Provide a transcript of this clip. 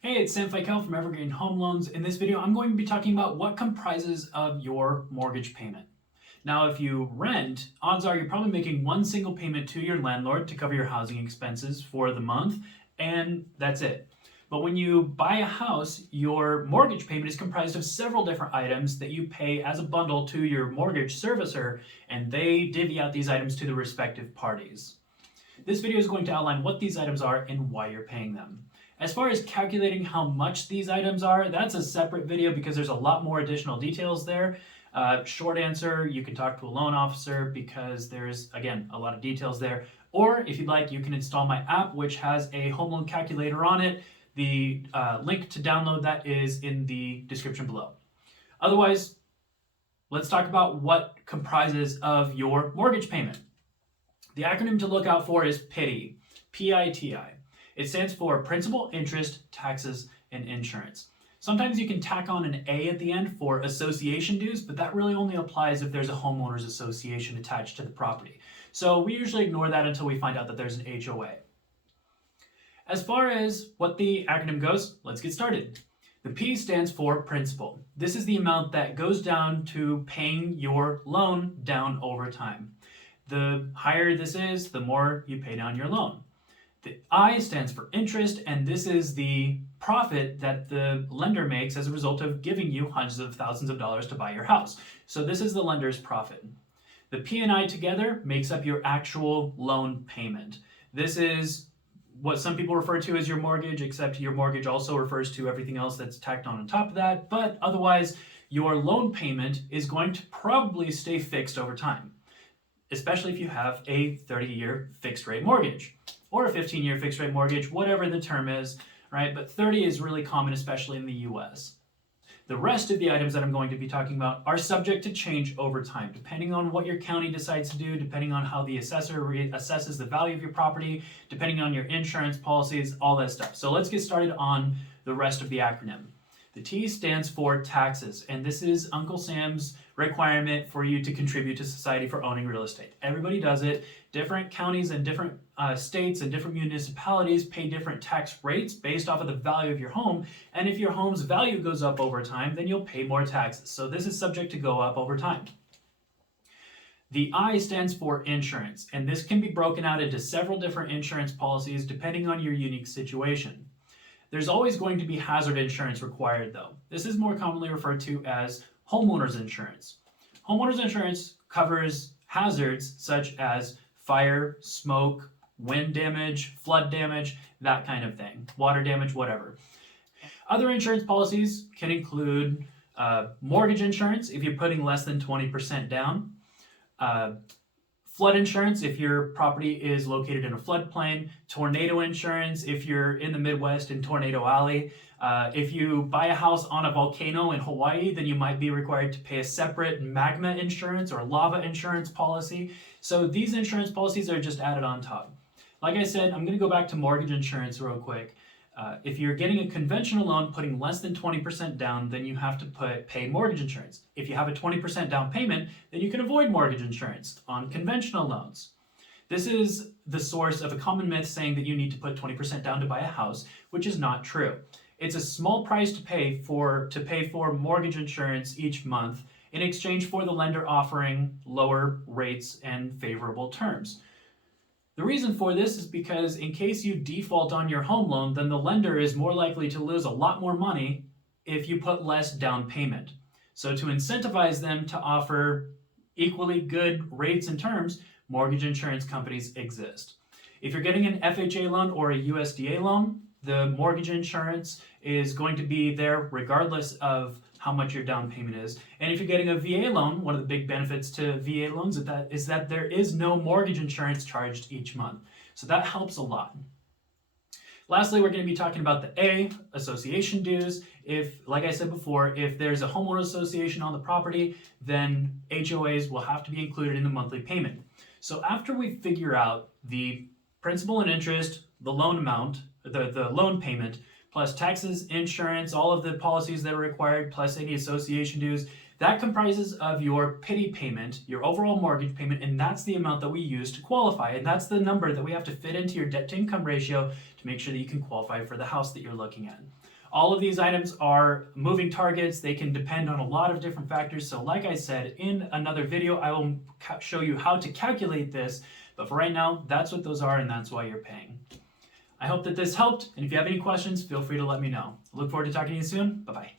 Hey, it's Sam Fikel from Evergreen Home Loans. In this video, I'm going to be talking about what comprises of your mortgage payment. Now, if you rent, odds are you're probably making one single payment to your landlord to cover your housing expenses for the month, and that's it. But when you buy a house, your mortgage payment is comprised of several different items that you pay as a bundle to your mortgage servicer, and they divvy out these items to the respective parties. This video is going to outline what these items are and why you're paying them. As far as calculating how much these items are, that's a separate video because there's a lot more additional details there. Short answer, you can talk to a loan officer because there's, again, a lot of details there. Or if you'd like, you can install my app, which has a home loan calculator on it. The link to download that is in the description below. Otherwise, let's talk about what comprises of your mortgage payment. The acronym to look out for is PITI, P-I-T-I. It stands for Principal, Interest, Taxes, and Insurance. Sometimes you can tack on an A at the end for association dues, but that really only applies if there's a homeowners association attached to the property. So we usually ignore that until we find out that there's an HOA. As far as what the acronym goes, let's get started. The P stands for principal. This is the amount that goes down to paying your loan down over time. The higher this is, the more you pay down your loan. The I stands for interest, and this is the profit that the lender makes as a result of giving you hundreds of thousands of dollars to buy your house. So this is the lender's profit. The P and I together makes up your actual loan payment. This is what some people refer to as your mortgage, except your mortgage also refers to everything else that's tacked on top of that. But otherwise, your loan payment is going to probably stay fixed over time, especially if you have a 30-year fixed rate mortgage or a 15-year fixed rate mortgage, whatever the term is, right? But 30 is really common, especially in the US. The rest of the items that I'm going to be talking about are subject to change over time, depending on what your county decides to do, depending on how the assessor assesses the value of your property, depending on your insurance policies, all that stuff. So let's get started on the rest of the acronym. The T stands for taxes, and this is Uncle Sam's requirement for you to contribute to society for owning real estate. Everybody does it. Different counties and different states and different municipalities pay different tax rates based off of the value of your home, and if your home's value goes up over time, then you'll pay more taxes. So this is subject to go up over time. The I stands for insurance, and this can be broken out into several different insurance policies depending on your unique situation. There's always going to be hazard insurance required, though. This is more commonly referred to as homeowners insurance. Homeowners insurance covers hazards such as fire, smoke, wind damage, flood damage, that kind of thing, water damage, whatever. Other insurance policies can include mortgage insurance if you're putting less than 20% down, flood insurance if your property is located in a floodplain, tornado insurance if you're in the Midwest in Tornado Alley. If you buy a house on a volcano in Hawaii, then you might be required to pay a separate magma insurance or lava insurance policy. So these insurance policies are just added on top. Like I said, I'm going to go back to mortgage insurance real quick. If you're getting a conventional loan putting less than 20% down, then you have to pay mortgage insurance. If you have a 20% down payment, then you can avoid mortgage insurance on conventional loans. This is the source of a common myth saying that you need to put 20% down to buy a house, which is not true. It's a small price to pay for mortgage insurance each month in exchange for the lender offering lower rates and favorable terms. The reason for this is because in case you default on your home loan, then the lender is more likely to lose a lot more money if you put less down payment. So to incentivize them to offer equally good rates and terms, mortgage insurance companies exist. If you're getting an FHA loan or a USDA loan, the mortgage insurance is going to be there regardless of how much your down payment is. And if you're getting a VA loan, one of the big benefits to VA loans is that there is no mortgage insurance charged each month. So that helps a lot. Lastly, we're going to be talking about the A, association dues. If, like I said before, if there's a homeowner association on the property, then HOAs will have to be included in the monthly payment. So after we figure out the principal and interest, the loan amount, the loan payment, plus taxes, insurance, all of the policies that are required, plus any association dues, that comprises of your PITI payment, your overall mortgage payment, and that's the amount that we use to qualify. And that's the number that we have to fit into your debt to income ratio to make sure that you can qualify for the house that you're looking at. All of these items are moving targets. They can depend on a lot of different factors. So like I said, in another video, I will show you how to calculate this. But for right now, that's what those are and that's why you're paying. I hope that this helped. And if you have any questions, feel free to let me know. I look forward to talking to you soon. Bye-bye.